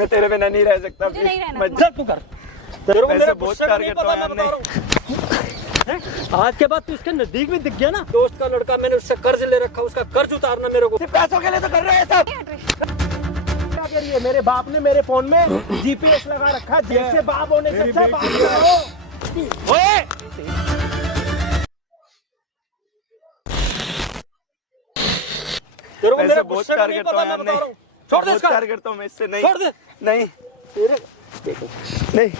मैं तेरे बिना नहीं रह सकता। मुझे नहीं रहना। मत चल तू कर। तेरे को मेरे बहुत गुस्से का प्यार नहीं करता पता, हूँ मैं हमने। बता रहा हूँ। आज के बाद तू इसके नजदीक भी दिख गया ना, दोस्त का लड़का, मैंने उससे कर्ज ले रखा, उसका कर्ज उतारना मेरे को। सिर्फ पैसों के लिए तो कर रहे हैं सब। क्या करिए, मेरे बाप ने मेरे फोन में जीपीएस लगा रखा, जैसे बाप होने से अच्छा बाप करो। ओए तेरे को वैसे मेरे बहुत गुस्से का प्यार नहीं करता पता, हूँ मैं हमने। बता रहा हूँ। छोड़ दे बहुत इसका। प्यार करता हूँ मैं इससे। नहीं छोड़ दे। नहीं तेरे नहीं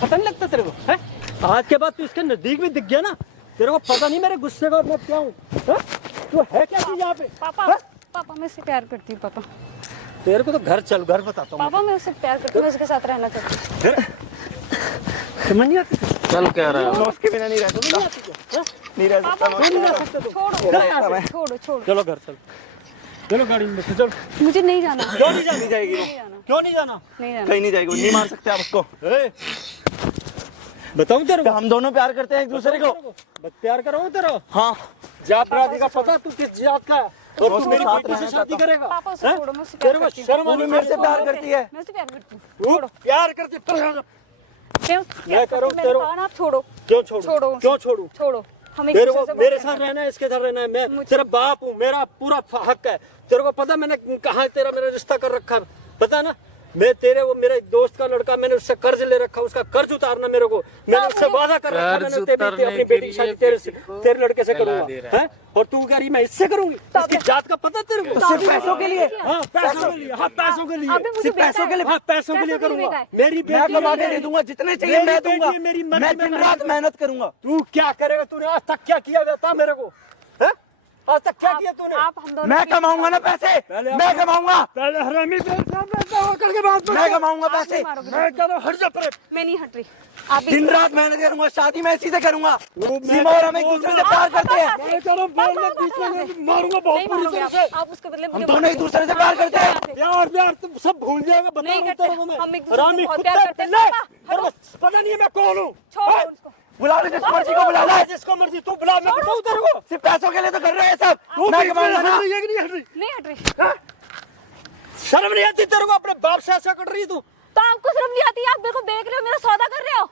पता नहीं लगता तेरे को है? आज के बाद तू इसके नजदीक भी दिख गया ना, तेरे को पता नहीं मेरे गुस्से का मैं क्या हूँ। तू है क्या चीज यहाँ पे? पापा हाँ? पापा मैं उससे प्यार करती हूँ पापा। तेरे को तो घर चल, घर बताता हूँ। पापा मैं उससे प्यार करती हूँ, मैं उसके साथ रहना चाहती हूँ। समझ नहीं आती? चल क्या रहा मैं उसके बिना नहीं रह सकता। नहीं आती क्या? हाँ? नहीं रह सकता मैं नहीं उसके रह बिना। सकते तुम। छोड़ो छोड़ो छोड़ो। चलो घर चल, चलो गाड़ी में चल। मुझे नहीं जाना। क्यों नहीं जानी जाएगी वो? नहीं जाना। क्यों नहीं जाना? नहीं जाना। कहीं नहीं जाएगी वो, नहीं मार सकते आप उसको। ए, बताऊं तेरे को? हम दोनों प्यार करते हैं एक दूसरे को। बस प्यार करो तेरा। हाँ जात राधि का पता तू किस जात का है, और मैं तू मेरी उसके बेटी साथ से रहना शादी करेगा? पापा उसे हैं? छोड़ो, मैं उससे तेरे प्यार को करती हूँ। शर्म वो आनी भी मेरे से चाहिए। प्यार करती है। मैं उससे प्यार करती हूँ। तू प्यार करती है। मैं उससे प्यार मैं करूँ करती हूँ, मैंने तेरे- कहा ना, आप छोड़ो क्यों छोड़ू? छोड़ो उसे। क्यों छोड़ू? छोड़ो। हम एक तेरे दूसरे को से मेरे बात साथ करते रहना है, इसके साथ रहना है। मैं मुझे- तेरा बाप हूँ, मेरा पूरा हक है। तेरे को पता मैंने कहा तेरा मेरा रिश्ता कर रखा है, पता ना? मैं तेरे वो मेरे दोस्त का लड़का, मैंने उससे कर्ज ले रखा, उसका कर्ज उतारना मेरे को, मैंने उससे वादा कर रखा, मैंने अपनी बेटी की शादी तेरे लड़के से करूंगा, हैं? और तू कह रही मैं इससे करूंगी? इसकी जात का पता तेरे को? सिर्फ पैसों के लिए। हाँ पैसों के लिए, हाँ पैसों के लिए, आपने मुझे सिर्फ पैसों के लिए, हाँ पैसों के लिए करूंगा। मेरी मैं बेटी कमा के दे दूंगा, जितने चाहिए मेरी मैं बेटी दूंगा। है, मेरी मर्जी मैं में दिन मैं रात करूंगा। मेहनत करूंगा। तू क्या करेगा? तूने आज तक क्या किया था मेरे को? हैं? आज तक क्या किया तूने? आप हम दोनों मैं की- कमाऊंगा ना पैसे, पहले मैं कमाऊंगा, पहले हरामी करके बात मैं कमाऊंगा आप पैसे। नहीं मारोगे। मैं कह रहा हूँ हट जा परे। मैं नहीं हट रही। आप भी- दिन रात मेहनत करूंगा, शादी मैं इसी से करूंगा। सीमा और हम एक दूसरे से प्यार करते हैं। मैं कह रहा हूँ बोल मत, बीच में मैं मारूंगा बहुत नहीं बुरी मारोगे तरह आप। से। आप उसके बदले हम मुझे दोनों एक दूसरे से प्यार करते हैं। यार यार तुम सब भूल जाएगा, बता नहीं रहा हूँ करते। तेरे को मैं। हम एक दूसरे से हरामी बहुत कुत्ते, प्यार करते हैं। पिल्ले। पापा, तेरे को पता नहीं है मैं कौन हूँ? छोड़ो हैं? उसको। बुला ले जिस मर्जी को बुला ले, जिसको मर्जी तू बुला, मैं बताऊँ तेरे को? सिर्फ पैसों के लिए तो कर रहे हैं सब। तू मैं बीच में कमाऊंगा हट ना। रही है कि नहीं हट रही? नहीं हट रही। शर्म नहीं आती तेरे को? अपने बाप से ऐसा कर रही है तू? तो आपको शर्म नहीं आती? आप मेरे को देख रहे हो, मेरा सौदा कर रहे हो,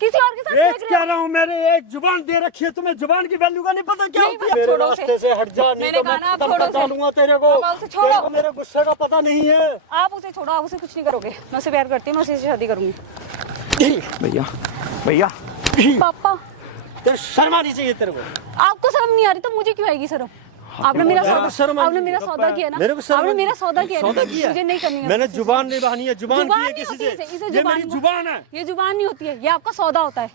किसी और के साथ एक देख रहे कह हो। रहा हूँ, मैंने एक जुबान दे रखी है तुम्हें, जुबान की वैल्यू का नहीं पता क्या नहीं होती है? पता, मेरे छोड़ो रास्ते उसे। से हट जा, नहीं मैंने तो कहा मैं ना, आप खत्म छोड़ो करवा उसे। दूंगा तेरे को। पापा, उसे छोड़ो। तेरे को मेरे गुस्से का पता नहीं है। आप उसे छोड़ो, आप उसे कुछ नहीं करोगे। मैं उसे प्यार करती हूँ, मैं उसी से शादी करूंगी। भैया भैया पापा तेरे शर्म आनी चाहिए तेरे को। आपको शर्म नहीं आ रही तो मुझे क्यों आएगी शर्म? आपने मेरा मेरे को शर्म सौदा, आई आपने नहीं। मेरा सौदा किया ना, मेरे को शर्म आपने आई मेरा नहीं। सौदा किया ना, सौदा किया? मुझे नहीं करनी है। मैंने जुबान निभानी है, जुबान की है नहीं किसी होती है, से। इसे ये मेरी जुबान है। ये जुबान नहीं होती है, ये आपका सौदा होता है।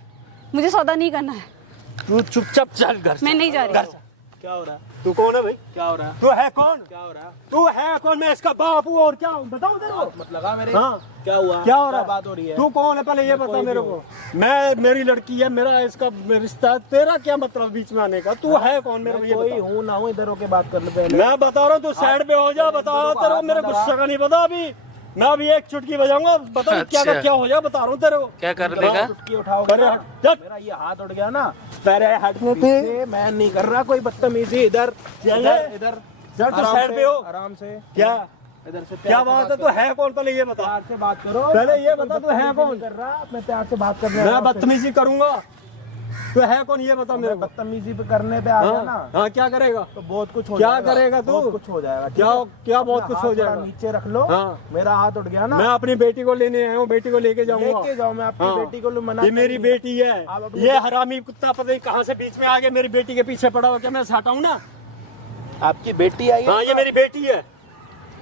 मुझे सौदा नहीं करना है। तू चुपचाप चल घर से। मैं नहीं जा रही। घर से। क्या हो रहा है? तू कौन है भाई? क्या हो रहा है? तू है कौन? क्या हो रहा है? तू है कौन? मैं इसका बाप हूँ और क्या हूँ? बताऊँ तेरे को? मत लगा मेरे। हाँ। क्या हुआ? क्या हो रहा है? बात हो रही है? तू कौन है पहले ये बता मेरे को। मैं, मेरी लड़की है, मेरा इसका रिश्ता है, तेरा क्या मतलब बीच में आने का? तू है कौन मेरे को ये कोई बता। हूँ ना हूँ, इधर होके बात कर ले पहले। मैं बता रहा हूँ, तू साइड पे हो जा, बता तेरे को मेरे गुस्से का नहीं पता अभी। मैं अभी एक चुटकी बजाऊंगा, बता क्या का क्या हो जाए, बता रहा हूँ तेरे को। क्या कर देगा? चुटकी उठाओगे अरे ना, हट, चल। मेरा ये हाथ उठ गया ना। तेरे हट पीछे मैं नहीं कर रहा कोई बदतमीजी। इधर चल इधर इधर चल, तू आराम साइड से, पे हो। आराम से। क्या इधर से क्या बात है? तू है कौन पहले ये बता। प्यार से बात करो। पहले ये बता, तू है कौन? कर रहा मैं प्यार से बात कर रहा मैं हूँ। बदतमीजी करूंगा? तू है कौन ये बता मेरे को। बदतमीजी पे करने पे आ गया ना हाँ हाँ, क्या करेगा? तो बहुत कुछ हो क्या जाएगा। करेगा तू? बहुत कुछ हो जाएगा। ठीक क्या है? क्या बहुत अपना कुछ हो हाथ थोड़ा जाएगा? नीचे रख लो। हाँ। मेरा हाथ उठ गया ना। मैं अपनी बेटी को लेने आया हूँ, बेटी को लेके जाऊंगा। लेके जाओ, मैं अपनी हाँ। बेटी को मना ये मेरी करूंगा। बेटी है। आप अपनी ये हरामी कुत्ता पता नहीं कहाँ से बीच में आ गया, मेरी बेटी के पीछे पड़ा हो। क्या मैं हटाऊं ना? आपकी बेटी आई है? हाँ ये मेरी बेटी है।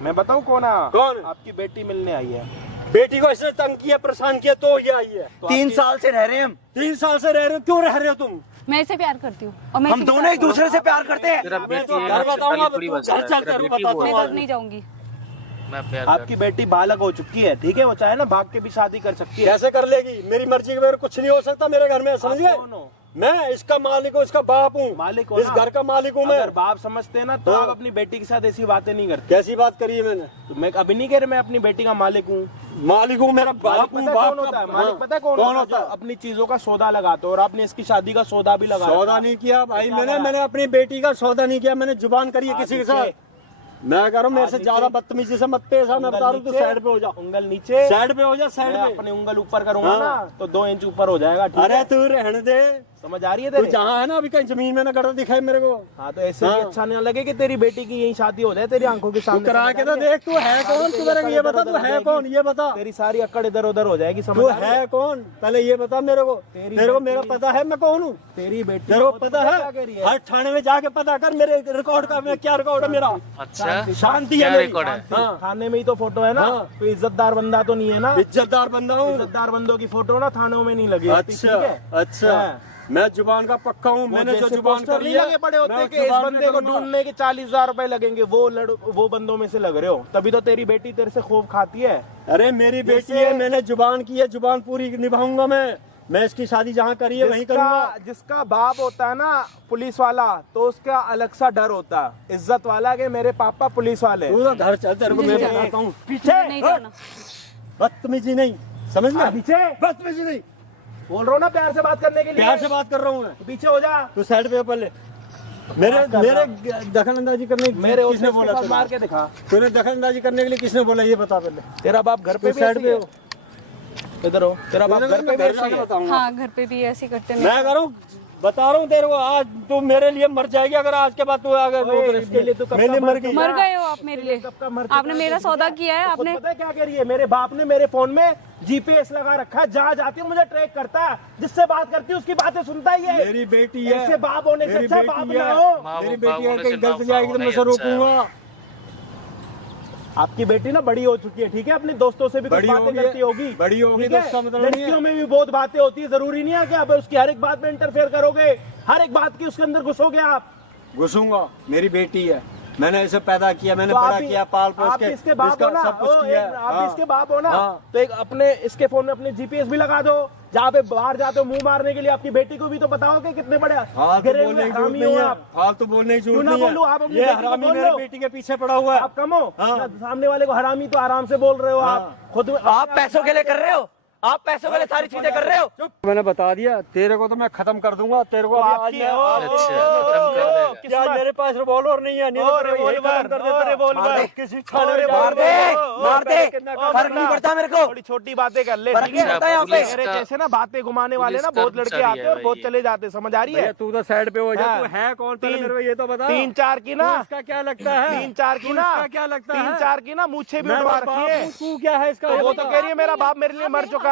मैं बताऊं कौन है? कौन? आपकी बेटी मिलने आई है। बेटी को इसने तंग किया, परेशान किया तो ये आई है। तो 3 आपकी- साल से रह रहे हैं हम। 3 साल से रह रहे हो, क्यों रह रहे हो तुम? मैं इसे प्यार करती हूँ और मैं हम इसी के दोनों साथ एक दूसरे से प्यार करते हैं। तेरा मैं बेटी तो है, घर बताऊंगा, थोड़ी तू बस घर चल तेरा कर बेटी बताता बोल। मैं हूँ घर नहीं जाऊंगी। मैं प्यार आपकी बेटी बालक हो चुकी है, ठीक है? वो चाहे ना भाग के भी शादी कर सकती है। कैसे कर लेगी? मेरी मर्जी के मेरे कुछ नहीं हो सकता मेरे घर में, समझ आप कौन गए? हो? मैं इसका मालिक हूँ, इसका बाप हूँ, मालिक हो इस ना? घर का मालिक हूँ मैं। अगर बाप समझते हैं ना तो हाँ। आप अपनी बेटी के साथ ऐसी बातें नहीं करते। कैसी बात करी है मैंने? तो मैं अभी नहीं कह रहा मैं अपनी बेटी का मालिक हूँ। मालिक हूँ, मेरा मालिक बाप हूँ। पता है बाप कौन होता है? का- मालिक हाँ। पता है कौन होता है? जो अपनी चीजों का सौदा लगाते हो, और आपने इसकी शादी का सौदा भी लगाया। सौदा नहीं किया भाई क्या मैंने करा? मैंने अपनी बेटी का सौदा नहीं किया, मैंने जुबान करी है किसी के साथ। मैं कह रहा हूँ मेरे से ज्यादा बदतमीजी से मत पेश आ, मैं बता रहा हूँ तू साइड पे हो जा, उंगल नीचे, साइड पे हो जा, साइड मैं पे। अपनी उंगल ऊपर करूंगा हाँ। ना तो 2 इंच ऊपर हो जाएगा, ठीक अरे है? तू रहने दे, समझ आ रही है तू तेरे? जहाँ है ना अभी कहीं जमीन में ना गड्ढा दिखाई मेरे को। हाँ तो ऐसे भी हाँ। अच्छा नहीं लगे कि तेरी बेटी की यही शादी हो जाए तेरी आंखों के तू सामने। करा के तो देख, तू है कौन, तू मेरे को ये बता, तू है कौन ये बता, तेरी सारी अकड़ इधर उधर हो जाएगी, समझ तू आ रही है कौन पहले ये बता मेरे को। तेरे को मेरा पता है मैं कौन हूँ, तेरी बेटी तेरे को पता क्या है? कह रही है? हर थाने में जाके पता कर मेरे रिकॉर्ड का, मैं क्या रिकॉर्ड है मेरा। अच्छा शांति क्या है मेरी। रिकॉर्ड है? हाँ, थाने में ही तो फोटो है ना, हाँ। तो इज्जतदार बंदा तो नहीं है ना, इज्जतदार बंदा हूँ। इज्जतदार बंदों की फोटो ना थानों में नहीं लगी, अच्छा ठीक है? अच्छा, हाँ। मैं जुबान का पक्का हूँ, मैंने जो जैसे जुबान पोस्टर करी नहीं है लगे पड़े होते मैं कि इस जुबान में बंदे को करूंगा। ढूंढने के 40,000 रुपए लगेंगे, वो बंदों में से लग रहे हो, तभी तो तेरी बेटी तेरे से खूब खाती है। अरे मेरी बेटी है, मैंने जुबान की है, जुबान पूरी निभाऊंगा मैं इसकी शादी जहाँ करी है वहीं करूंगा। जिसका बाप होता है ना पुलिस वाला तो उसका अलग सा डर होता है, इज्जत वाला के मेरे पापा पुलिस वाले। तू तो घर चल, तेरे को मैं बताता हूँ। पीछे नहीं जाना। बदतमीजी नहीं, समझ गया? पीछे बदतमीजी नहीं, बोल रहा हूँ ना प्यार से बात करने के लिए, प्यार से बात कर रहा हूँ मैं। पीछे हो जा। तू साइड पे पहले, मेरे दखल अंदाजी करने मेरे किसने बोला? साथ मार के दिखा, तूने दखल अंदाजी करने के लिए किसने बोला ये बता पहले। तेरा बाप घर पे तू साइड पे हो, इधर हो, तेरा बाप घर पे भी ऐसे ही है। बताऊंगा। हाँ घर पे भी ऐसे करते हैं। मैं कह रहा हूँ, बता रहा हूँ तेरे को, आज तू मेरे लिए मर जाएगी अगर आज के बाद तू अगर इसके लिए तू कब मेरे लिए का मर मर गई। मर गए हो आप मेरे लिए, कब का मर चुका आपने मेरा सौदा किया है, खुद आपने पता है क्या कह रही है? मेरे बाप ने मेरे फोन में GPS लगा रखा है, जहाँ जाती हूँ मुझे ट्रैक करता है, जिससे बात करती हूँ उसकी बातें सुनता ही है। मेरी बेटी है, ऐसे बाप होने से मेरी अच्छा बेटी बाप है। ना हो। माँ मेरी बाप बेटी है, होने कहीं से गलत ना जाएगी तो होना मैं ही उसे अच्छा है। रोकूंगा। आपकी बेटी ना बड़ी हो चुकी है, ठीक है? अपने दोस्तों से भी कुछ बड़ी बातें होगी, करती होगी, बड़ी होगी ठीक तो है? उसका मतलब नहीं है। लड़कियों में भी बहुत बातें होती है, जरूरी नहीं है कि आप उसकी हर एक बात में इंटरफेयर करोगे, हर एक बात की उसके अंदर घुसोगे आप। घुसूंगा, मेरी बेटी है, मैंने इसे पैदा किया, मैंने तो बड़ा आप भी- किया, पाल पोस आप के, भी इसके बाप इसका हो ना, सब कुछ ओ, किया। आप भी हाँ। इसके बाप हो ना, हाँ। तो एक अपने इसके फोन में अपने GPS भी लगा दो, जहाँ पे बाहर जाते हो मुंह मारने के लिए अपनी बेटी को भी तो बताओ कि कितने बड़े फालतू गिरे हुए बोलने की जरूरत हरामी नहीं हो है, आप। फालतू बोलने की क्यों जरूरत ना नहीं है। बोलूं? आप अपनी ये बेटी को हरामी बोल मेरे लो। बेटी के पीछे पड़ा हुआ है। आप कम हो, हाँ। सामने वाले को हरामी तो आराम से बोल रहे हो आप हाँ। खुद। आप पैसों के लिए कर रहे हो, आप पैसों के लिए सारी चीजें कर रहे हो। मैंने बता दिया तेरे को, तो मैं खत्म कर दूंगा तेरे को। तो अभी आपकी आज मैं- अच्छा, खत्म कर देगा। क्या मेरे पास रिवॉल्वर नहीं है? नहीं तो तेरे को यही खत्म कर देता। रिवॉल्वर किसी थाने में मार दे, मार दे, कितना फर्क नहीं पड़ता मेरे को। थोड़ी छोटी बातें कर ले, फर्क ठीक नहीं है? पड़ता यहाँ पे। पुलिस मेरे का- जैसे ना बातें घुमाने वाले ना पुलिस बहुत लड़के कर्मचारी आते हैं और है बहुत भाई। चले जाते, समझ आ रही है? भैया तू तो साइड पे हो जा, हाँ। तू है कौन पहले मेरे को ये तो बता। 3-4 की ना, इसका क्या लगता है? 3-4 की ना, इसका क्या लगता है? 3-4 की ना मूछे भी मैं उठवा बाप रखी है। हूँ, तू क्या है इसका? तो ये वो बता। तो कह रही है मेरा बाप मेरे लिए मर चुका।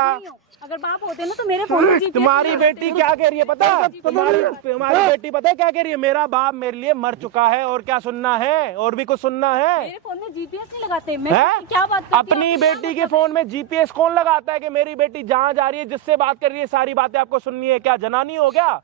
अगर बाप होते ना तो मेरे फोन में GPS तुम्हारी लगाते बेटी हो। क्या कह रही है पता है? तुम्हारी बेटी पता है क्या कह रही है? मेरा बाप मेरे लिए मर चुका है, और क्या सुनना है? और भी कुछ सुनना है? मेरे फोन में GPS नहीं लगाते, मैं हैं? क्या बात करती अपनी हूँ? बेटी के फोन में GPS कौन लगाता है कि मेरी बेटी जहाँ जा रही है, जिससे बात कर रही है, सारी बातें आपको सुननी है? क्या जनानी हो क्या?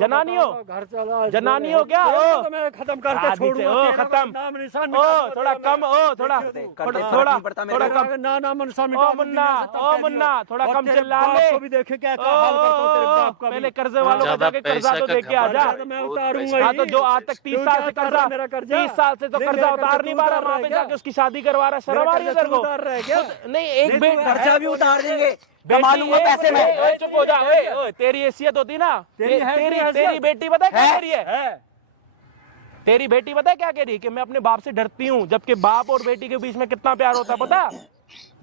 जनानी हो? घर चला, जनानी हो क्या? तेरे को ओ। तो मैं खत्म करके आदि से, छोड़ूंगा। ओ, तेरा खत्म। नाम निशान ओ मिटा थोड़ा दूंगा कम, ओ थोड़ा करते, थोड़ा थोड़ा कम, ना नाम निशान ओ मुन्ना, ओ मुन्ना, थोड़ा कम चिल्ला ले। भी देखे क्या हाल करता हूँ तेरे बाप का भी। पहले कर्जे वालों को ज्यादा जाके कर्जा पैसा तो का दे के आ जा। घमंड मैं बहुत उतारूंगा पैसा हाँ तो जो आज तक 30 साल से कर्जा, मेरा कर्जा 30 साल से तो नहीं, कर्जा मेरा उतार नहीं पा रहा, कर्जा वहाँ पे उतार जाके उसकी शादी करवा रहा है, शर्म आ रही है तेरे को? उतार रहा है क्या? नहीं एक बेट खर्चा भी उतार देंगे, कमा लूंगा पैसे में। ओए, चुप हो जा, ओए, ओए, तेरी हैसियत होती ना, तेरी है तेरी क्या तेरी हैसियत? बेटी पता है क्या कह रही है? है तेरी बेटी पता है क्या कह रही है? कि मैं अपने बाप से डरती हूँ, जबकि बाप और बेटी के बीच में कितना प्यार होता है पता है?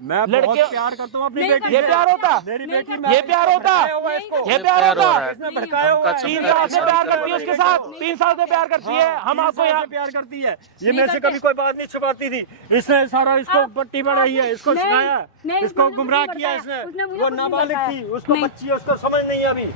मैं लड़के- बहुत प्यार करता हूँ अपनी नहीं बेटी ये से। प्यार होता? मेरी नहीं बेटी करता। मैं ये प्यार होता? भड़काया हुआ है इसको। ये प्यार होता? इसने भड़काया हुआ है। 3 साल से प्यार करती है उसके साथ, 3 साल से प्यार करती है। हम 3 आपको साल यहाँ से प्यार करती है। ये नहीं मेरे से करते। कभी कोई बात नहीं छुपाती थी। इसने सारा इसको आप- पट्टी बनाई है, इसको नहीं, सिखाया, नहीं, इसको उसने गुमराह मुझे किया बताया। उसने इसने। मुझे वो कुछ नहीं नाबालिग बताया। थी, उसको नहीं। बच्ची है, उसको समझ नहीं है अभी।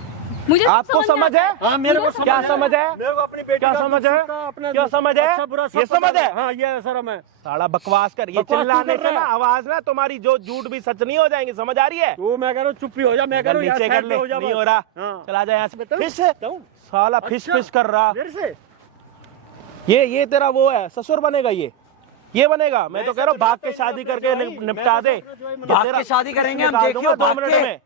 मुझे सब आपको समझ है? आता हाँ मेरे को मुझे क्या समझ समझ है? मेरे को अपनी बेटी क्या का समझ दुख है? सुख का अपना क्या समझ है? अच्छा बुरा सब ये समझ पता है? हाँ ये है सर मैं। साला बकवास कर, ये बकवास क्यों चिल्लाने कर से रहा ना है? आवाज ना तुम्हारी जो झूठ भी सच नहीं हो जाएंगे, समझ आ रही है? तू मैं कह रहा हूँ चुप्पी हो जा, मैं कह रहा हूँ यार नीचे कर साइड ले, पे हो जा नहीं बस। हो रहा, हाँ। चला जा यहाँ से। बताऊँ? फिश बताऊँ? साला फिश अच्छा। फिश कर रहा। मेरे से ये तेरा वो है, ससुर बनेगा ये बनेगा। मैं तो कह रहा हूँ भाग के शादी करके निपटा दे। भाग के शादी करेंगे हम, निकाल दूंगा देखियो, 2 भाग मिनट के। में।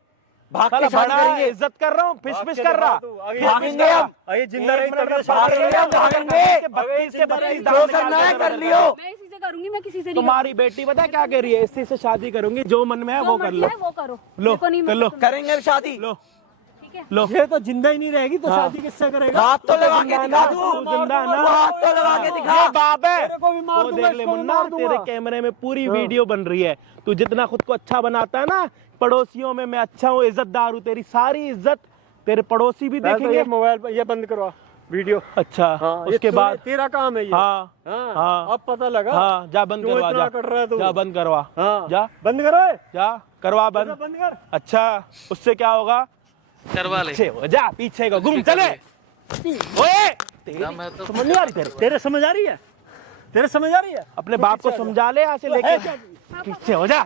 भाग साला के शादी बड़ा करेंगे, इज्जत कर रहा हूँ, फिश फिश कर रहा। भागेंगे हम, अरे जिंदा रही एक मिनट तब में शादी भागेंगे हम, भागेंगे। 32 के 32 जो करना है कर लियो। मैं इसी से करूंगी, मैं किसी से नहीं तुम्हारी बेटी पता है क्या कह रही है? इसी से शादी करूंगी, जो मन में है करूंगी। वो जो कर मर्जी लो। है वो करो, लो, मेरे को नहीं कर लो। मतलब। करेंगे हम शादी। लो लो ये तो जिंदा ही नहीं रहेगी तो शादी किससे करेगा? हाथ तो लगा के दिखा दो, जिंदा ना, हाथ तो लगा के दिखा। ये बाप है। तेरे को भी मार वो दूंगा, देख ले इसको भी मुन्ना, मार दूंगा। तेरे कैमरे में पूरी वीडियो बन रही है। तू जितना खुद को अच्छा बनाता है ना, पड़ोसियों में मैं अच्छा हूँ, इज्जतदार हूँ, तेरी सारी इज्जत तेरे पड़ोसी भी देखेंगे। ये मोबाइल पर ये बंद करवा वीडियो। अच्छा हाँ, उसके बाद तेरा काम है ये। हाँ हाँ, हाँ अब पता लगा। हाँ जा बंद क्यों करवा, इतना जा कर रहा है तू? जा बंद करवा, हाँ जा बंद करो, जा करवा बंद। बंद कर। अच्छा उससे क्या होगा? करवा ले। पीछे हो जा, पीछे को घूम चले। ओए तेरी मैं तो समझ नहीं आ रही तेरे? तेरे समझ आ रही है? तेरे समझ आ रही है? अपने बाप को समझा ले, यहाँ से लेके पीछे हो जा।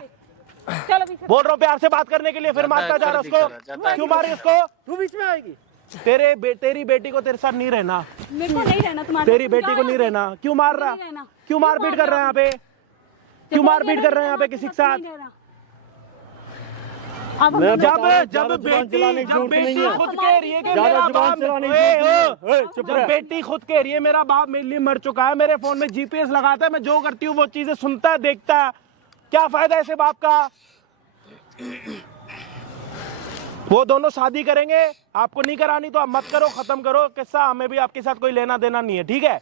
चलो पीछे। बोल रहा हूँ प्यार से बात करने के लिए, फिर जाता है, मारता जा रहा कर दी करा, उसको। जाता है। क्यों मारी उसको? तू बीच में आएगी? तेरी बेटी को तेरे साथ नहीं रहना, मेरे को नहीं रहना तुम्हारे तेरी बेटी को नहीं रहना। क्यों मार रहा? नहीं रहना। क्यों मारपीट कर रहा है यहाँ पे? क्यों मारपीट कर रहे हैं यहाँ पे किसी के साथ? अब हम मैं दोनों- बता- जब ज़्यादा जुबान चलाने की जरूरत नहीं है। खुद कह रही है कि ज़्यादा मेरा जुबान बाप, चलाने की ओए, जरूरत नहीं है। चुप जब रह। बेटी खुद कह रही है मेरा बाप मेरे लिए मर चुका है, मेरे फोन में जीपीएस लगाता है, मैं जो करती हूँ वो चीजें सुनता है, देखता है, क्या फायदा ऐसे बाप का? वो दोनों शादी करेंगे, आपको नहीं करानी तो आप मत करो, खत्म करो किस्सा, हमें भी आपके साथ कोई लेना देना नहीं है, ठीक है?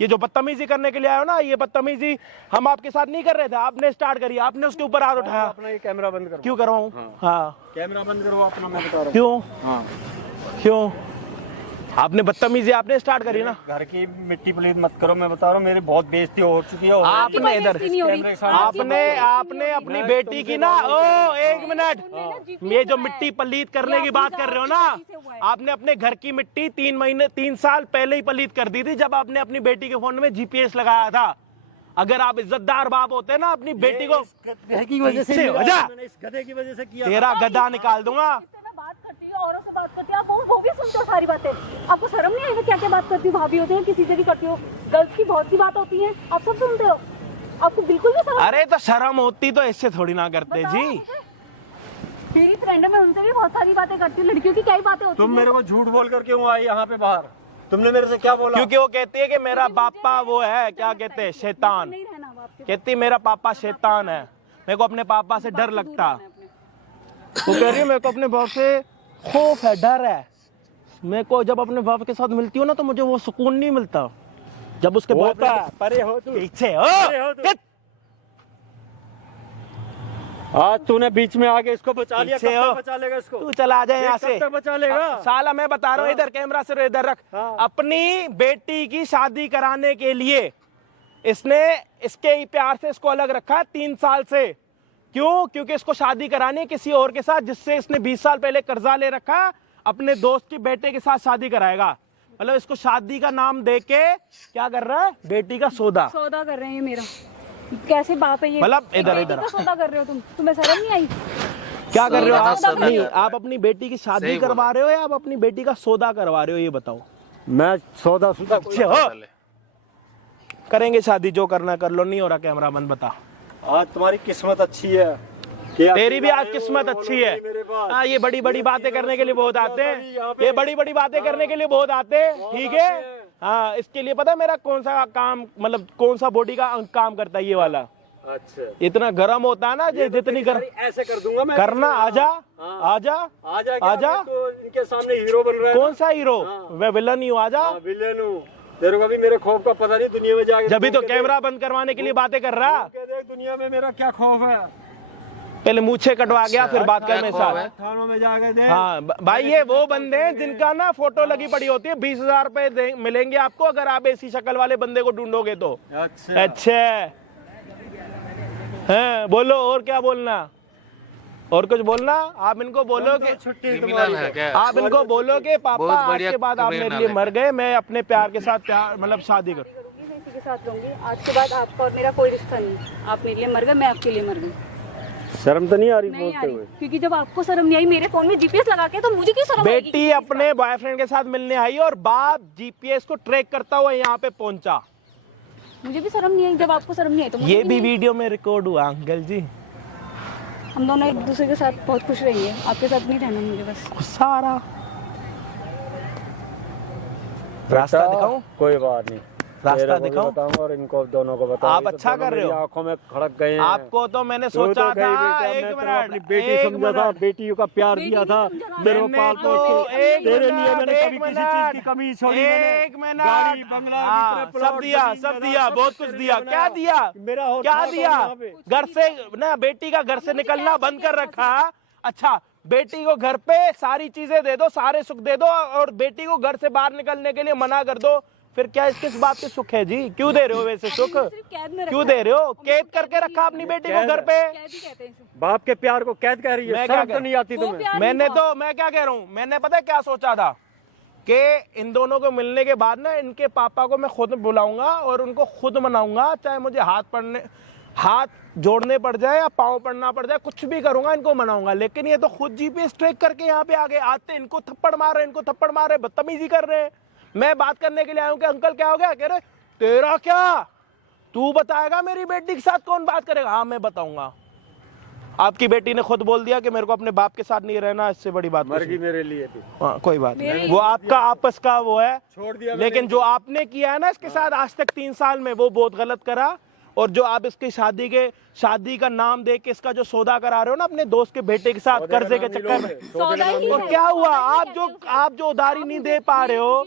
ये जो बदतमीजी करने के लिए आए हो ना, ये बदतमीजी हम आपके साथ नहीं कर रहे थे, आपने स्टार्ट करी, आपने उसके ऊपर हाथ उठाया। अपना ये कैमरा बंद करो। क्यों करवाऊं? हाँ कैमरा बंद करो अपना, मैं बता रहा हूँ। क्यों? हाँ, क्यों? आपने बदतमीजी आपने स्टार्ट करी ना। घर की मिट्टी प्लीज मत करो, मैं बता रहा हूँ, मेरी बहुत बेइज्जती हो चुकी है। आपने इधर नहीं हो रही। कैमरे के सामने आपने अपनी बेटी की ना, ओ एक मिनट, ये जो मिट्टी पलीत करने की बात कर रहे हो ना, आपने अपने घर की मिट्टी 3 साल पहले ही पलीत कर दी थी, जब आपने अपनी बेटी के फोन में जीपीएस लगाया था। अगर आप इज्जतदार बाप होते ना, अपनी बेटी को गधे की वजह से पीछे हो जा। मैंने इस गधे की वजह से किया। तेरा गधा निकाल दूंगा। इससे मैं बात करती हूँ, औरों से बात करती हूँ, आप वो भी सुनते हो सारी बातें। आपको शर्म नहीं आई? क्या क्या बात करती हो, भाभी होते हो, किसी से भी करती हो, गर्ल्स की बहुत सी बात होती है, आप सब सुनते हो, आपको बिल्कुल भी शर्म? अरे तो शर्म होती तो इससे थोड़ी ना करते बताओ जी। मुझे। मेरी फ्रेंड है, मैं उनसे भी बहुत सारी बातें करती हूँ, लड़कियों की क्या ही बातें होती तुम हैं। मेरे को झूठ बोल कर क्यों आई यहाँ पे बाहर? तुमने मेरे से क्या बोला? क्योंकि वो कहती है कि मेरा पापा वो है, क्या कहते हैं, शैतान। नहीं रहना बाप के। कहती मेरा पापा शैतान है, मेरे को अपने पापा से डर लगता। वो कह रही है मेरे को अपने बाप से खौफ है, डर है। मेरे को जब अपने बाप के साथ मिलती हूँ ना, तो मुझे वो सुकून नहीं मिलता जब उसके बाप होता है, परे हो तू। पीछे हो। परे हो तू। आज तूने बीच में आके इसको बचा लिया, कब पीछे हो। तक बचा लेगा इसको? तू चला जाए यहाँ से। कब तक बचा लेगा? साला मैं बता रहा हूँ, इधर कैमरा से इधर रख। हाँ। अपनी बेटी की शादी कराने के लिए इसने इसके ही प्यार से इसको अलग रखा 3 साल से। क्यों? क्योंकि इसको शादी करानी है किसी और के साथ, जिससे इसने 20 साल पहले कर्जा ले रखा, अपने दोस्त के बेटे के साथ शादी कराएगा। मतलब इसको शादी का नाम देके क्या कर रहा है? बेटी का सौदा। सौदा कर रहे हैं मेरा। कैसे बाप है ये? मतलब एक इधर- बेटी इधर। का सौदा कर रहे हो तुम, तुम्हें शर्म नहीं आई? क्या कर रहे हो आप? सौदा नहीं, कर रहे आप अपनी बेटी की शादी सही बोला। करवा रहे हो या आप अपनी बेटी का सौदा करवा रहे हो, ये बताओ। मैं सौदा सुदा पीछे हो। करेंगे शादी, जो करना कर लो। नहीं हो रहा, कैमरा बंद। बता। आज तुम्हारी किस्मत अच्छी है कि तेरी भी आज किस्मत अच्छी है। हाँ, ये बड़ी बड़ी बातें करने के लिए बहुत आते हैं, ये बड़ी बड़ी बातें करने के लिए बहुत आते हैं, ठीक है? हाँ, इसके लिए पता है मेरा कौन सा काम, मतलब कौन सा बॉडी का काम करता है ये वाला। अच्छा, इतना गर्म होता है ना, जितनी गर्म ऐसे कर दूंगा मैं। करना। आजा हाँ। आजा आजा आजा। इनके सामने हीरो बन रहा है। कौन सा हीरो? हाँ। मैं विलन ही हूँ। आजा। हाँ, विलेन हूँ। तेरे को भी मेरे खौफ का पता नहीं, दुनिया में जाके जब भी तो घूम के कैमरा बंद करवाने के लिए बातें कर रहा। देख, देख दुनिया में मेरा क्या खौफ है। पहले मूछे कटवा गया, फिर बात कर मेरे साथ। थानों में जाके देख। हाँ भाई, ये वो बंदे हैं जिनका ना फोटो लगी पड़ी होती है। 20,000 रुपए मिलेंगे आपको अगर आप ऐसी शक्ल वाले बंदे को ढूंढोगे तो। अच्छा, अच्छा है, बोलो और क्या बोलना? और कुछ बोलना? आप इनको बोलो कि छुट्टी क्रिमिनल है क्या? आप इनको बोलो कि पापा बहुत आज बढ़िया के बाद आप मेरे क्रिमिनल लिए है। मर गए, मैं अपने प्यार के साथ प्यार मतलब शादी करूँ। करूंगी, मैं इसी के साथ रहूंगी। आज के बाद आपका और मेरा कोई रिश्ता नहीं। आप मेरे लिए मर गए, मैं आपके लिए मर गई। शर्म तो नहीं आ रही नहीं आ बोलते रही, हुए? क्योंकि जब आपको शर्म नहीं आई मेरे फोन में जीपीएस लगा के, तो मुझे क्यों शर्म आएगी? बेटी अपने बॉयफ्रेंड के साथ मिलने आई और बाप जीपीएस को ट्रैक करता हुआ यहाँ पे पहुंचा। मुझे भी शर्म नहीं आई। जब आपको शर्म नहीं आई तो मुझे ये भी नहीं आई। वीडियो में रिकॉर्ड हुआ अंकल जी। हम दोनों एक दूसरे के साथ बहुत खुश रहेंगे, आपके साथ नहीं रहना मुझे बस। गुस्सा आ रहा। रास्ता दिखाऊं? कोई बात नहीं, रास्ता दिखाऊं? बताऊंगा और इनको दोनों को बताऊंगा। आप अच्छा कर रहे हो। आंखों में खड़क गए हैं। आपको तो मैंने सोचा था, एक अपनी मिनट, बेटी एक समझा था, मिनट। बेटियों का प्यार दिया था मेरे मैंने पाल तो एक तेरे लिए मैंने मिनट, कभी किसी चीज की कमी छोड़ी मैंने। एक मिनट, गाड़ी बंगला हाँ, इतने सब प्लॉट, दिया, जमीन सब जगह, दिया, सब बहुत कुछ तेरे दिया। लिए क्या बनाया। दिया? मेरा और क्या था तो दिया? यहाँ पे। घर से ना, बेटी का घर से निकलना बंद कर रखा। अच्छा, बेटी को घर पे सारी चीजें दे दो, सारे सुख दे दो, और बेटी को घर से बाहर निकलने के लिए मना कर दो, फिर क्या किस बात की सुख है जी? क्यों दे रहे हो वैसे सुख? क्यों दे रहे हो? कैद करके रखा अपनी बेटी को घर पे। बाप के प्यार को कैद कह रही है, मैं क्या शर्म तो नहीं आती वो तुम्हें? प्यार मैं क्या कह रहा हूँ, मैंने पता है क्या सोचा था कि इन दोनों को मिलने के बाद ना इनके पापा को मैं खुद बुलाऊंगा और उनको खुद मनाऊंगा, चाहे मुझे हाथ जोड़ने पड़ जाए या पाँव पड़ना पड़ जाए, कुछ भी करूंगा, इनको मनाऊंगा। लेकिन ये तो खुद जीपीएस ट्रैक करके यहाँ पे आ गए, आते इनको थप्पड़ मार रहे, बदतमीजी कर रहे हैं। मैं बात करने के लिए आया हूँ कि अंकल क्या हो गया? कह रहे तेरा क्या, तू बताएगा मेरी बेटी के साथ कौन बात करेगा? हाँ मैं बताऊंगा। आपकी बेटी ने खुद बोल दिया कि मेरे को अपने बाप के साथ नहीं रहना, इससे बड़ी बात मर गई मेरे लिए भी। हाँ कोई बात नहीं, वो आपका आपस का वो है, छोड़ दिया। लेकिन जो आपने किया है ना इसके साथ आज तक 3 साल में, वो बहुत गलत करा। और जो आप इसकी शादी का नाम दे के इसका जो सौदा करा रहे हो ना अपने दोस्त के बेटे के साथ कर्जे के चक्कर में, और क्या हुआ? आप जो उधारी नहीं दे पा रहे हो,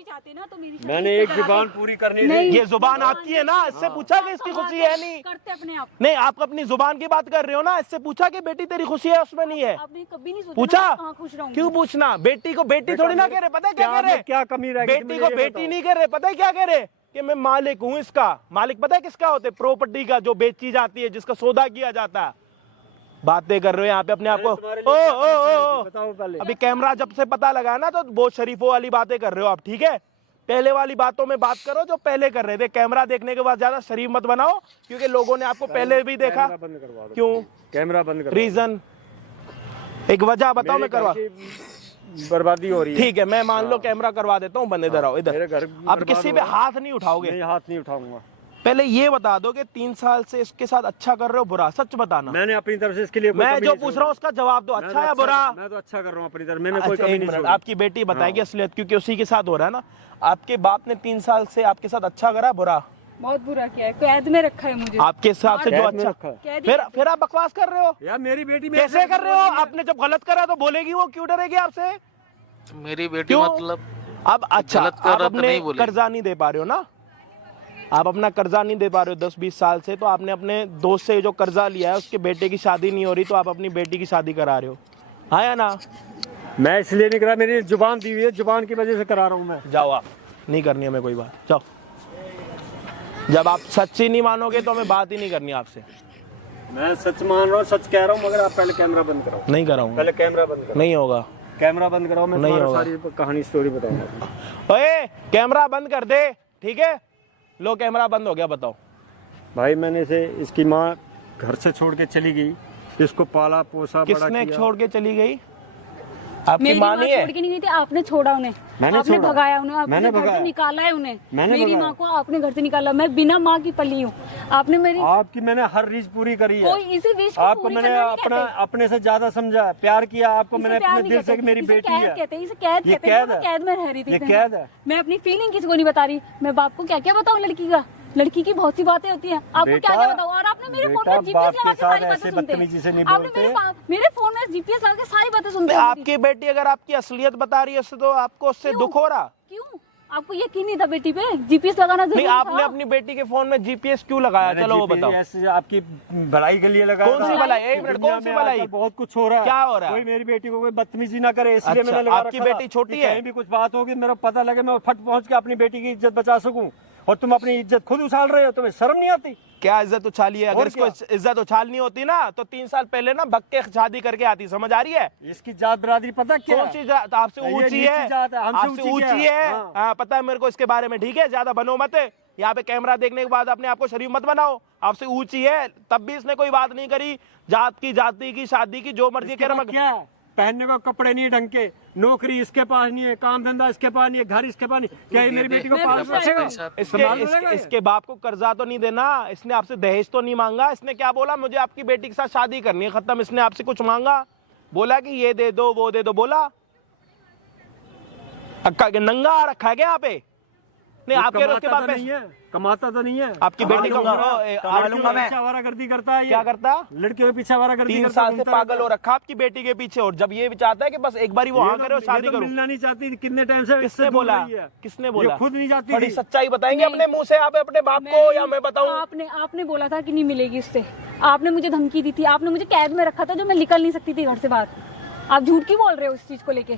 मैंने एक जुबान पूरी करनी थी। ये जुबान आपकी है ना, इससे पूछा कि इसकी खुशी है? नहीं करते अपने आप। नहीं, आप अपनी जुबान की बात कर रहे हो ना, इससे पूछा कि बेटी तेरी खुशी है उसमें? नहीं है। आपने कभी नहीं सोचा पूछा? ना कहाँ खुश रहूंगी। क्यों पूछना? बेटी को बेटी थोड़ी ना कह रहे, पता है क्या कह रहे? क्या कमी रह गई? बेटी को बेटी नहीं कह रहे, पता है क्या कह रहे? कि मैं मालिक हूँ इसका। मालिक पता है किसका होते? प्रॉपर्टी का, जो बेची जाती है, जिसका सौदा किया जाता है। बातें कर रहे हो यहाँ पे अपने आप को। ओ बताओ पहले। अभी कैमरा जब से पता लगा ना, तो बहुत शरीफों वाली बातें कर रहे हो आप, ठीक है? पहले वाली बातों में बात करो जो पहले कर रहे थे। कैमरा देखने के बाद ज्यादा शरीफ मत बनाओ, क्योंकि लोगों ने आपको पहले भी देखा। क्यों? कैमरा बंद करो। रीजन, एक वजह बताओ, मैं करवा। बर्बादी हो रही है। ठीक है, मैं मान लो कैमरा करवा देता हूँ, बंद इधर आओ, मेरे इधर। घर अब किसी पे हाथ नहीं उठाओगे? नहीं, हाथ नहीं उठाऊंगा। पहले ये बता दो कि 3 साल से इसके साथ अच्छा कर रहे हो, बुरा? सच बताना। मैंने अपनी तरफ से इसके लिए मैं जो पूछ रहा हूँ उसका जवाब दो, अच्छा या बुरा? मैं तो अच्छा कर रहा हूँ अपनी तरफ, मैंने कोई अच्छा, कमी एक नहीं मिनट, छोड़ी। आपकी बेटी बताएगी असलियत, क्योंकि उसी के साथ हो रहा है ना। आपके बाप ने 3 साल से आपके साथ अच्छा करा, बुरा? बहुत बुरा किया है, कैद में रखा है मुझे। आपके हिसाब से जो कैद में अच्छा, रखा है। फिर आप बकवास कर रहे हो। यार मेरी बेटी कैसे कर रहे हो? आपने जब गलत करा तो बोलेगी वो, क्यों डरेगी आपसे? मेरी बेटी क्यों? मतलब अब अच्छा, गलत कर आप रहा तो अपने नहीं बोलेगी। कर्जा नहीं दे पा रहे हो ना, आप अपना कर्जा नहीं दे पा रहे हो 10-20 साल से, तो आपने अपने दोस्त से जो कर्जा लिया है उसके बेटे की शादी नहीं हो रही, तो आप अपनी बेटी की शादी करा रहे हो, हाँ या ना? मैं इसलिए नहीं करा, मेरी जुबान दी हुई है, जुबान की वजह से करा रहा हूँ मैं। जाओ, आप नहीं करनी हमें कोई बात, जाओ। जब आप सच्ची नहीं मानोगे तो हमें बात ही नहीं करनी आपसे। मैं सच मान रहा हूँ, सच कह रहा हूँ, मगर आप पहले कैमरा बंद कराओ। नहीं कराऊंगा। पहले कैमरा बंद करो। नहीं होगा। कैमरा बंद कराओ, मैं नहीं तुम्हारी होगा। सारी कहानी स्टोरी बताऊंगा। ओए कैमरा बंद कर दे, ठीक है? लो कैमरा बंद हो गया, बताओ। भाई मैंने इसे, इसकी माँ घर से छोड़ के चली गई, इसको पाला पोसा बड़ा किसने किया। छोड़ के चली गई? आपकी मेरी माँ माँ नहीं है? छोड़ के नहीं गई थी, आपने छोड़ा उन्हें। मैंने आपने छोड़ा। भगाया उन्हें, मैंने आपने घर भगाया। से निकाला है उन्हें। मैंने मेरी भगाया। माँ को आपने घर से निकाला, मैं बिना माँ की पली हूँ। आपने मेरी आपकी मैंने हर रीच पूरी करी है। कोई इसी विश को आपको पूरी मैंने करना नहीं अपना कहते। अपने से ज्यादा समझा, प्यार किया आपको इसे मैंने प्यार अपने नहीं दिल से कहते, कि मेरी इसे बेटी कैद है। कहते हैं, इसे कैद ये कहते हैं। कैद मैं है। कैद में रह रही थी ये इतने कैद दिन। है। मैं अपनी फीलिंग किसी को नहीं बता रही। मैं बाप को क्या क्या बताऊँ लड़की का? लड़की की बहुत सी बातें होती हैं, आपको क्या क्या बताऊँ? और आपने मेरे फोन बेटा, में जीपीएस बाप लगा के के सारी साथ बातें ऐसे सुनते बदतमीजी से नहीं हैं। आपने बोलते। मेरे फोन में जीपीएस लगा के सारी बातें सुनते हैं। आपकी बेटी अगर आपकी असलियत बता रही है तो आपको उससे क्यों? दुख हो रहा? क्यों? आपको यकीन नहीं था बेटी पे? जीपीएस लगाना नहीं, जरूरी आपने था। अपनी बेटी के फोन में जीपीएस क्यों लगाया? चलो वो बताओ। ऐसे आपकी भलाई के लिए लगा। कौन सी भलाई? एक मिनट, कौन सी भलाई? बहुत कुछ हो रहा है। क्या हो रहा है? कोई मेरी बेटी को कोई बदतमीजी ना करे, इसलिए अच्छा, मैंने लगा आपकी रखा था बेटी छोटी कि है? कहीं भी कुछ बात होगी मेरे को पता लगे, मैं फट पहुंच के अपनी बेटी की इज्जत बचा सकूं। और तुम अपनी इज्जत खुद उछाल रहे हो, तुम्हें शर्म नहीं आती? क्या इज्जत उछाली है? अगर इसको इज्जत उछालनी होती ना तो 3 साल पहले ना भक्के शादी करके आती, समझ आ रही है? इसकी जात बिरादरी पता क्या कौन सी जात? आपसे ये ऊंची नीची है, जात है, हमसे आपसे ऊंची ऊंची क्या है। है? हाँ। हाँ, पता है मेरे को इसके बारे में, ठीक है? ज्यादा बनो मत। यहाँ पे कैमरा देखने के बाद अपने आप को शरीफ मत बनाओ। आपसे ऊंची है, तब भी इसने कोई बात नहीं करी। जात की, जाति की, शादी की, जो मर्जी कह रहा। क्या है? पहनने को कपड़े नहीं ढंग के, नौकरी इसके पास नहीं है, काम धंधा इसके पास नहीं है, घर इसके पास नहीं। क्या ये मेरी बेटी को पाल सकेगा? इसके बाप को कर्जा तो नहीं देना, इसने आपसे दहेज तो नहीं मांगा। इसने क्या बोला? मुझे आपकी बेटी के साथ शादी करनी है, खत्म। इसने आपसे कुछ मांगा? बोला कि ये दे दो, वो दे दो? बोला? अक्का के नंगा रखा है क्या यहाँ पे? नहीं आप कह रहे हो उसके बाद नहीं है, कमाता तो नहीं है। आपकी बेटी को कमा लूंगा मैं। आवारागर्दी करता है, क्या करता? लड़कियों के पीछे आवारागर्दी 3 करता साल से घूमता पागल रहता हो रखा आपकी बेटी के पीछे, और जब ये भी चाहता है कि बस एक बार वो हाँ करे और शादी करो। मिलना नहीं चाहती, कितने टाइम से किसने बोला? किसने बोला? खुद नहीं जाती थोड़ी थी। सच्चाई बताएंगे अपने मुंह से आप अपने बाप को, या मैं बताऊं? आपने बोला था कि नहीं मिलेगी उससे, आपने मुझे धमकी दी थी, आपने मुझे कैद में रखा था जो मैं निकल नहीं सकती थी घर से बाहर। आप झूठ क्यों बोल रहे हो इस चीज को लेके?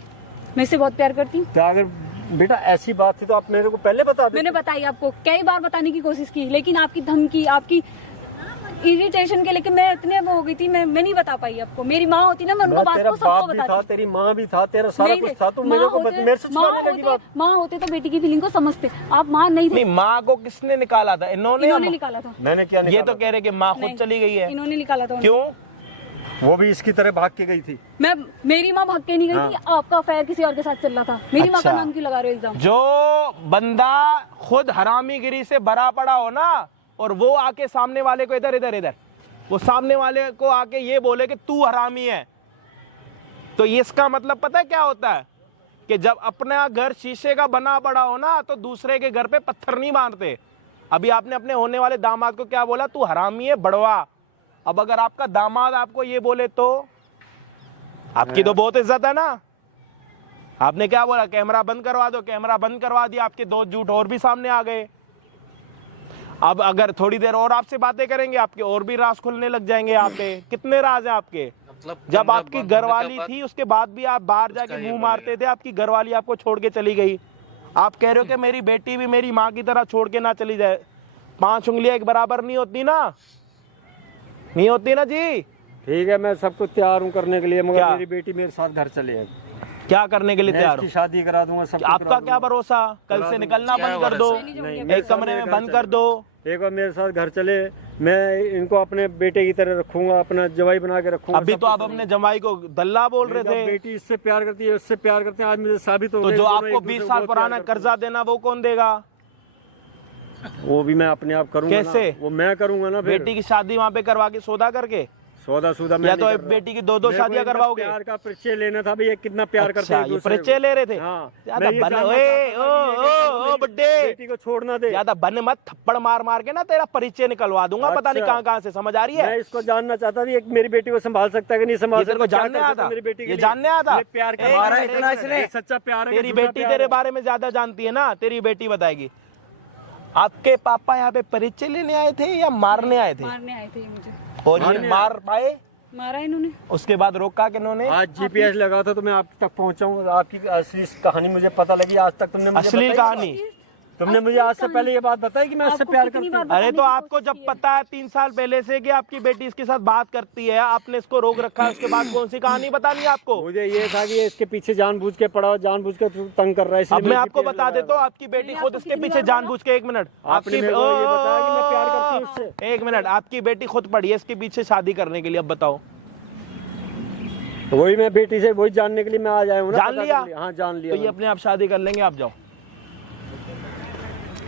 मैं इससे बहुत प्यार करती हूँ। तो अगर बेटा ऐसी बात थी तो आप मेरे को पहले बता देते। मैंने बताई आपको, कई बार बताने की कोशिश की, लेकिन आपकी धमकी, आपकी इरिटेशन के लेके मैं इतने वो हो गई थी, मैं नहीं बता पाई आपको। मेरी माँ होती ना, मैं उनको बात को सबको बताती। तेरी माँ भी था, तेरा सारा कुछ था, तुम मेरे को मेरे से छुपाने लगी बात। माँ होते तो बेटी की फीलिंग को समझते, आप माँ नहीं थे। नहीं, माँ को किसने निकाला था? इन्होंने निकाला था। मैंने क्या ये तो कह रहे कि माँ खुद चली गई है। इन्होंने निकाला था। क्यों? वो भी इसकी तरह भाग के गई थी। मेरी माँ भाग के नहीं गई थी, आपका अफेयर किसी और के साथ चल रहा था। मेरी माँ का नाम क्यों लगा रहे हो एकदम? जो बंदा खुद हरामीगिरी से भरा पड़ा हो ना, और वो आके सामने वाले को इधर वो सामने वाले को आके ये बोले कि तू हरामी है, तो इसका मतलब पता है क्या होता है? कि जब अपना घर शीशे का बना पड़ा हो ना, तो दूसरे के घर पे पत्थर नहीं मारते। अभी आपने अपने होने वाले दामाद को क्या बोला? तू हरामी है, बड़वा। अब अगर आपका दामाद आपको ये बोले तो आपकी तो बहुत इज्जत है ना। आपने क्या बोला? कैमरा बंद करवा दो। कैमरा बंद करवा दिया, आपके 2 झूठ और भी सामने आ गए। अब अगर थोड़ी देर और आपसे बातें करेंगे, आपके और भी राज खुलने लग जाएंगे। यहाँ पे कितने राज हैं आपके? मतलब जब आपकी घरवाली थी उसके बाद भी आप बाहर जाके मुंह मारते थे। आपकी घरवाली आपको छोड़ के चली गई। आप कह रहे हो कि मेरी बेटी भी मेरी माँ की तरह छोड़ के ना चली जाए। 5 उंगलियां एक बराबर नहीं होती ना, नहीं होती ना जी। ठीक है, मैं सब कुछ तैयार हूँ करने के लिए, मगर क्या? मेरी बेटी मेरे साथ घर चले आए। क्या करने के लिए तैयार हो? शादी करा दूंगा सब। आपका क्या भरोसा? कल से निकलना बंद कर दो, एक कमरे में बंद कर दो। एक बार मेरे साथ घर चले, मैं इनको अपने बेटे की तरह रखूंगा, अपना जवाई बना के रखूंगा। अभी तो आप अपने जमाई को दल्ला बोल रहे थे। बेटी इससे प्यार करती है, उससे प्यार करते हैं, आज मुझे साबित हो तो गया। जो आपको 20 साल पुराना कर्जा देना वो कौन देगा? वो भी मैं अपने आप करूंगा। कैसे? वो मैं करूंगा ना। बेटी की शादी वहाँ पे करवा के सौदा करके, सौदा या तो बेटी की 2-2 शादियां करवाओगे? प्यार का परिचय लेना था भाई, ये कितना प्यार करते हैं। ये परिचय ले रहे थे। हाँ, ज्यादा बन, ओ बड्डे, बेटी को छोड़ना दे। ज्यादा बन मत, थप्पड़ मार मार के ना तेरा परिचय निकलवा दूंगा। पता नहीं कहाँ से। समझ आ रही है? मैं इसको जानना चाहता था, मेरी बेटी को संभाल सकता है कि नहीं संभाल सकता। जानने आता, मेरी बेटी ये जानने आता। प्यार इतना इसने सच्चा प्यार है। तेरी बेटी तेरे बारे में ज्यादा जानती है ना, तेरी बेटी बताएगी। आपके पापा यहाँ पे परिचय लेने आए थे या मारने आए थे? मारने आए थे मुझे। और ये मार पाए? मारा इन्होंने। उसके बाद रोका कि इन्होंने? आज जीपीएस लगा था तो मैं आप तक पहुंचा हूँ। आपकी असली कहानी मुझे पता लगी। आज तक तुमने मुझे असली कहानी तुमने मुझे आज से पहले ये बात बताई कि मैं उससे प्यार करती हूँ। अरे तो आपको जब पता है 3 साल पहले से कि आपकी बेटी इसके साथ बात करती है, आपने इसको रोक रखा है, उसके बाद कौन सी कहानी बतानी आपको? मुझे ये था कि इसके पीछे जानबूझ के पड़ा, जानबूझ के तंग कर रहा है। अब मैं आपको बता देता हूँ, आपकी बेटी खुद इसके पीछे जानबूझ के, 1 मिनट, आपने मेरे को ये बताया कि मैं प्यार करती हूँ उससे। 1 मिनट, आपकी बेटी खुद पड़ी है इसके पीछे शादी करने के लिए। अब बताओ। वही मैं बेटी से वही जानने के लिए मैं आज आया हूँ। जान लिया? हाँ जान लिया। तो ये अपने आप शादी कर लेंगे। आप जाओ,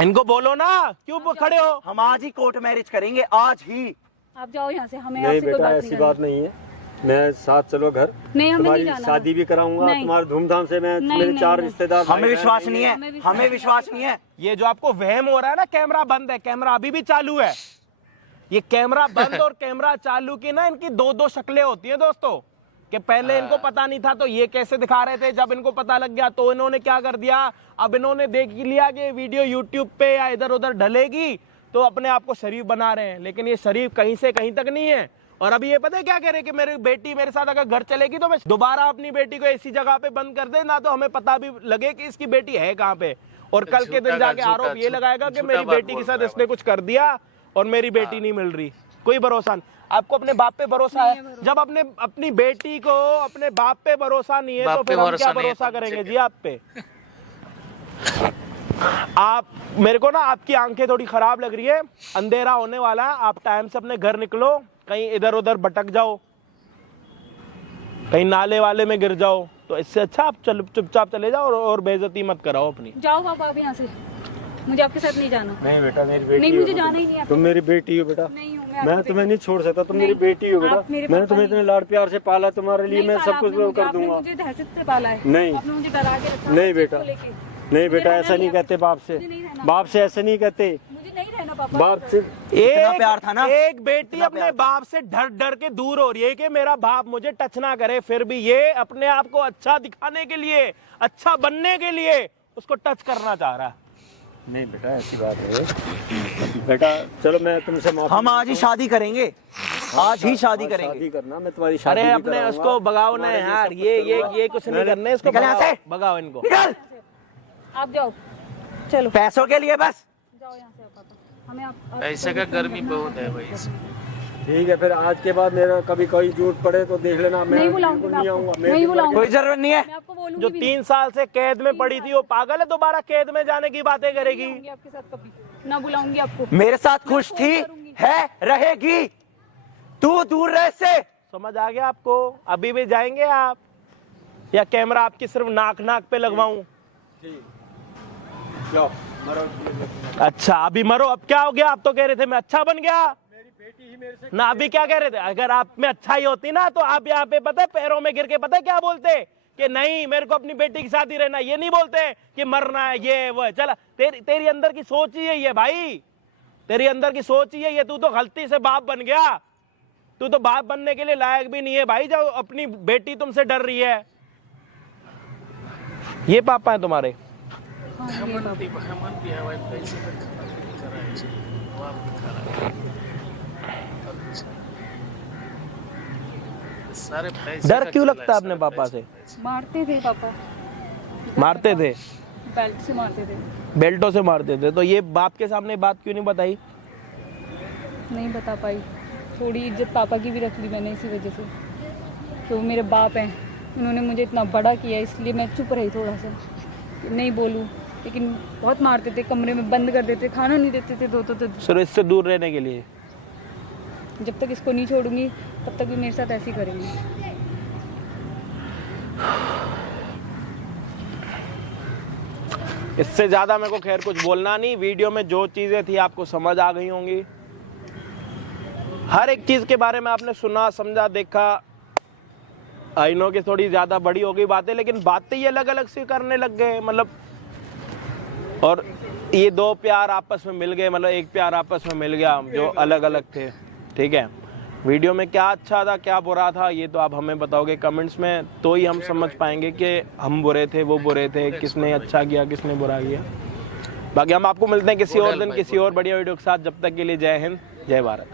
इनको बोलो ना, क्यों खड़े हो? हम आज ही कोर्ट मैरिज करेंगे, आज ही। आप जाओ यहाँ से, हमें नहीं आपसे कोई बेटा, बात ऐसी नहीं बात नहीं है। मैं साथ चलो घर, नहीं, हमें तुम्हारी नहीं जाना। शादी भी कराऊंगा नहीं। तुम्हारे धूमधाम से। मैं नहीं, मेरे नहीं, 4 नहीं। रिश्तेदार हमें विश्वास नहीं है, हमें विश्वास नहीं है। ये जो आपको वहम हो रहा है ना, कैमरा बंद है, कैमरा अभी भी चालू है। ये कैमरा बंद और कैमरा चालू की ना, इनकी 2-2 शक्लें होती हैं दोस्तों। कि पहले इनको पता नहीं था तो ये कैसे दिखा रहे थे, जब इनको पता लग गया तो इन्होंने क्या कर दिया, अब इन्होंने देख लिया कि वीडियो यूट्यूब पे या इधर उधर ढलेगी तो अपने आप को शरीफ बना रहे हैं। लेकिन ये शरीफ कहीं से कहीं तक नहीं है। और अभी ये पता है क्या कह रहे हैं कि मेरी बेटी मेरे साथ अगर घर चलेगी तो मैं दोबारा अपनी बेटी को ऐसी जगह पे बंद कर दे ना, तो हमें पता भी लगे कि इसकी बेटी है कहाँ पे। और कल के दिन जाके आरोप ये लगाएगा कि मेरी बेटी के साथ इसने कुछ कर दिया और मेरी बेटी नहीं मिल रही। कोई भरोसा नहीं। आपको अपने बाप पे भरोसा है? जब अपनी बेटी को अपने बाप पे भरोसा नहीं है तो फिर हम क्या भरोसा करेंगे जी आप पे? आप मेरे को ना आपकी आंखें थोड़ी खराब लग रही है, अंधेरा होने वाला है, आप टाइम से अपने घर निकलो, कहीं इधर उधर भटक जाओ, कहीं नाले वाले में गिर जाओ, तो इससे अच्छा आप चुपचाप चले जाओ और बेइज्जती मत कराओ अपनी। जाओ बाबा, आप यहाँ से, मुझे आपके साथ नहीं जाना। नहीं बेटा, मेरी बेटी नहीं, मुझे जाना ही नहीं है। तुम मेरी बेटी हो बेटा। नहीं हूँ मैं तुम्हें नहीं छोड़ सकता, तुम मेरी बेटी हो बेटा। मैंने तुम्हें इतने लाड प्यार से पाला, तुम्हारे लिए मैं सब कुछ कर दूंगा। मुझे दहशत से पाला है। नहीं, आपने मुझे डरा के रखा। नहीं बेटा, नहीं बेटा मुझे ऐसा रहना नहीं कहते बाप से, मुझे नहीं रहना। बाप से ऐसे नहीं कहते, मुझे नहीं रहना पापा। बाप से इतना प्यार था ना? एक बेटी अपने बाप से डर डर के दूर हो रही है कि मेरा बाप मुझे टच ना करे, फिर भी ये अपने आप को अच्छा दिखाने के लिए, अच्छा बनने के लिए उसको टच करना चाह रहा है। नहीं बेटा ऐसी बात है बेटा। चलो मैं तुमसे माफी हम आज ही शादी करेंगे, आज ही शादी करेंगे। शादी करना, मैं तुम्हारी शादी अरे भी अपने कराऊंगा। उसको भगाओ ना तुम्हारे यार, लिए सब कुछ ये कुछ नहीं करने, इसको निकल यहाँ भगाओ, से। भगाओ इनको। निकल, आप जाओ, चलो पैसों के लिए बस। जाओ यहाँ से आप पापा। हमें आप पैसे का गर्मी बहुत है भाई इसमें। ठीक है फिर आज के बाद मेरा कभी कोई जरूरत पड़े तो देख लेना, मैं नहीं बुलाऊंगी बिल्कुल मैं नहीं आपको, आऊंगा। नहीं बुलाऊंगी। कोई जरूरत नहीं है। मैं आपको बोलूंगी जो भी 3 साल से कैद में पड़ी थी वो पागल है, दोबारा कैद में जाने की बातें करेगी। नहीं आऊंगी आपके साथ कभी, ना बुलाऊंगी आपको। मेरे साथ खुश थी, है, रहेगी। तू दूर रह से। समझ आ गया आपको? अभी भी जाएंगे आप, या कैमरा आपकी सिर्फ नाक नाक पे लगवाऊं? लो, मरो। अच्छा अभी मरो, अब क्या हो गया? आप तो कह रहे थे मैं अच्छा बन गया मेरी बेटी ही मेरे से ना, अभी क्या कह रहे थे? अगर आप में अच्छा ही होती ना तो आप यहाँ पे पता है पैरों में गिर के पता है क्या बोलते कि नहीं मेरे को अपनी बेटी की शादी रहना, ये नहीं बोलते कि मरना है ये वो है। चला तेरी अंदर की सोच ही है ये भाई, तेरी अंदर की सोच ही है ये। तू तो गलती से बाप बन गया, तू तो बाप बनने के लिए लायक भी नहीं है भाई, जब अपनी बेटी तुमसे डर रही है। ये पापा है तुम्हारे? सारे पैसे डर का क्यों चला लगता है है, अपने सारे पापा पैसे। से? मारते थे पापा, मारते थे? बेल्ट से मारते थे। बेल्टों से मारते थे? तो ये बाप के सामने बात क्यों नहीं बताई? नहीं बता पाई, थोड़ी इज्जत पापा की भी रख ली मैंने इसी वजह से, तो वो मेरे बाप हैं, उन्होंने मुझे इतना बड़ा किया, इसलिए मैं चुप रही थोड़ा सा, नहीं बोलूं। लेकिन बहुत मारते थे, कमरे में बंद कर देते, खाना नहीं देते थे, तो सिर्फ इससे दूर रहने के लिए? जब तक इसको नहीं छोड़ूंगी तब तक भी मेरे साथ ऐसे ही करेंगे। इससे ज्यादा मेरे को खैर कुछ बोलना नहीं। वीडियो में जो चीजें थी आपको समझ आ गई होंगी, हर एक चीज के बारे में आपने सुना, समझा, देखा। आई नो कि थोड़ी ज्यादा बड़ी हो गई बातें, लेकिन बातें ये अलग अलग सी करने लग गए, मतलब। और ये दो प्यार आपस में मिल गए, मतलब एक प्यार आपस में मिल गया जो अलग अलग थे। ठीक है, वीडियो में क्या अच्छा था क्या बुरा था ये तो आप हमें बताओगे कमेंट्स में, तो ही हम समझ पाएंगे कि हम बुरे थे वो बुरे थे, किसने अच्छा किया किसने बुरा किया। बाकी हम आपको मिलते हैं किसी और दिन किसी और बढ़िया वीडियो के साथ। जब तक के लिए जय हिंद, जय भारत।